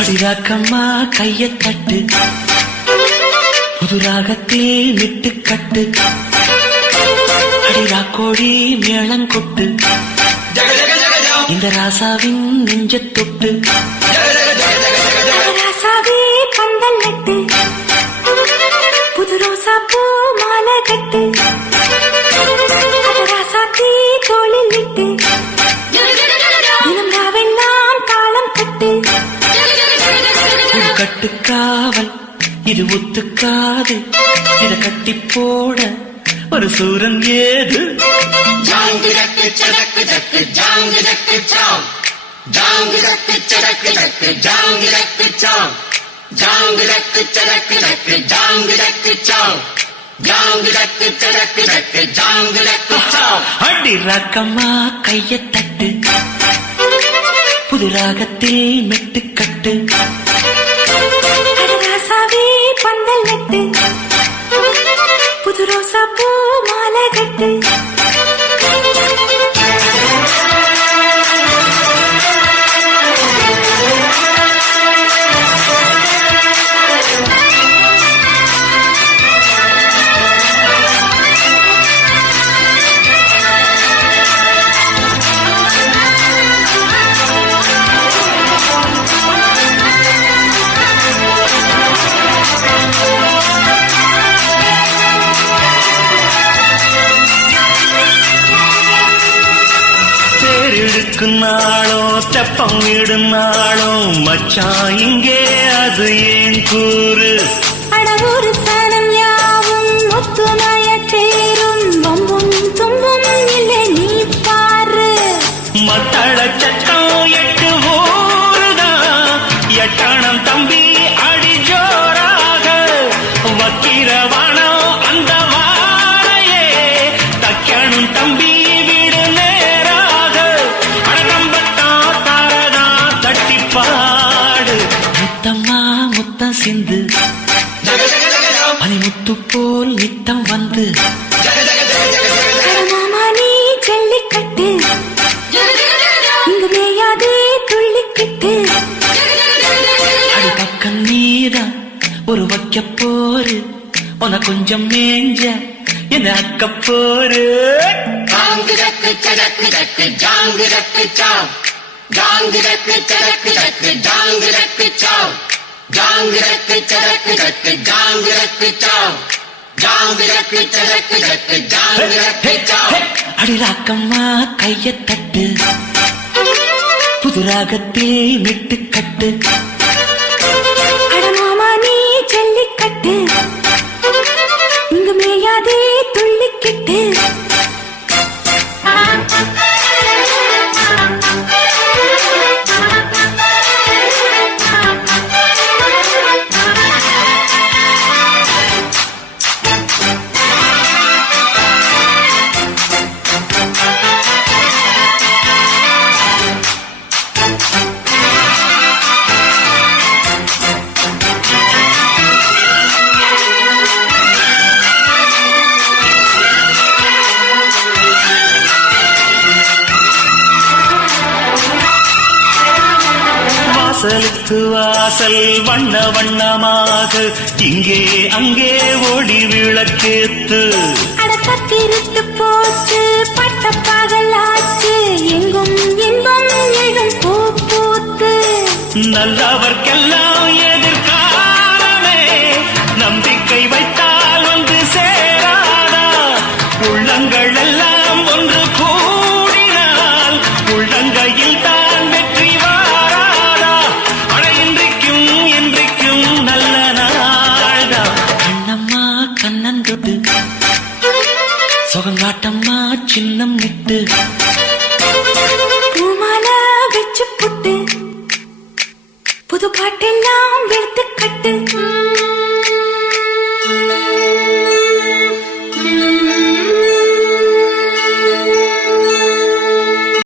அடிராக்கம்மா கைய தட்டு, புது ராகத்தில் விட்டு கட்டு, அடிராக்கோடி மேளங்கொட்டு, இந்த ராசாவின் நெஞ்ச தொட்டு, ராசாவே பந்தல் நட்டு, புது ரோசா பூ மாலை கட்டு, ராசாத்தி தோளில் விட்டு, தினம் ராவெல்லாம் தாளம் கட்டு. கட்டுக்காவல் இது ஒத்துக்காது, இத கட்டி போட ஒரு சூரன் ஏது. ஜாங்கு ஜக்கு சடக்கு ஜக்கு ஜாங்கு ஜக்கு சாம், ஜாங்கு ஜக்கு சடக்கு ஜக்கு ஜாங்கு ஜக்கு சாம், ஜாங்கு ஜக்கு சடக்கு ஜக்கு ஜாங்கு ஜக்கு சாம், ஜாங்கு ஜக்கு சடக்கு ஜக்கு ஜாங்கு ஜக்கு சாம். அடி ராக்கம்மா கைய தட்டு, புது ராகத்தில் மெட்டு கட்டு, ராசாவே பந்தல் நட்டு, புது ரோசா பூ மாலை கட்டு. நாளோ தெப்பம் விடும் நாளோ மச்சான் இங்கே அது ஏன் கூறு. அடவூரு சனம் யாவும் ஒத்துமைய தேரும், வம்பும் தும்பும் இல்லை நீ பாரு. மத்தள சட்டம் எட்டு ஊருதான், எட்டணம் தம்பி அடி ஜோராக, வக்கிரவானோ அந்த வாழையே தக்கணும் தம்பி வீடு நேராக. அடகம்பத்தான் தாரதா தட்டி பாடு, முத்தம்மா முத்தம் சிந்து, பனிமுத்து போல் நித்தம் வந்து, மாமா நீ ஜல்லிக்கட்டு, இங்கு மேயாதே துள்ளிக்கிட்டு. அடி பக்கம் நீதான் ஒரு வைக்க போரு, உன கொஞ்சம் மேஞ்ச என்ன அக்க போரு. ஜாங்கு ஜக்கு சடக்கு ஜக்கு ஜாங்கு ஜக்கு சாம், ஜாங்கு ஜக்கு சடக்கு ஜக்கு ஜாங்கு ஜக்கு சாம், ஜாங்கு ஜக்கு சடக்கு ஜக்கு ஜாங்கு ஜக்கு சாம், ஜாங்கு ஜக்கு சடக்கு ஜக்கு ஜாங்கு ஜக்கு சாம். அடி ராக்கம்மா கைய தட்டு, புது ராகத்தில் விட்டு கட்டு, அடமாமா நீ ஜல்லிக்கட்டு, இங்கு மேயாதே துள்ளிக்கிட்டு. வாசலுக்கு வாசல் வண்ண வண்ணமாக, இங்கே அங்கே ஒளி விளக்கேத்து. அடக்கத்திருத்து போச்சு பட்ட பகலாச்சு, எங்கும் இன்பம் எழும் பூ பூத்து. நல்லவர்க்கெல்லாம் எதிர்காலமே, நம்பிக்கை வைத்தால் வந்து சேராதா. உள்ளங்கள் எல்லாம் ஒன்று கூடினால் உள்ளங்கையில் தான் வெற்றி வாராதா. அட இன்றைக்கும் இன்றைக்கும் நல்ல நாள்தா. கண்ணம்மா கண்ணந்தொட்டு, சுகங்காட்டம்மா சின்னம் விட்டு, பூமால வச்சு புட்டு, புது பாட்டெல்லாம் வெளுத்து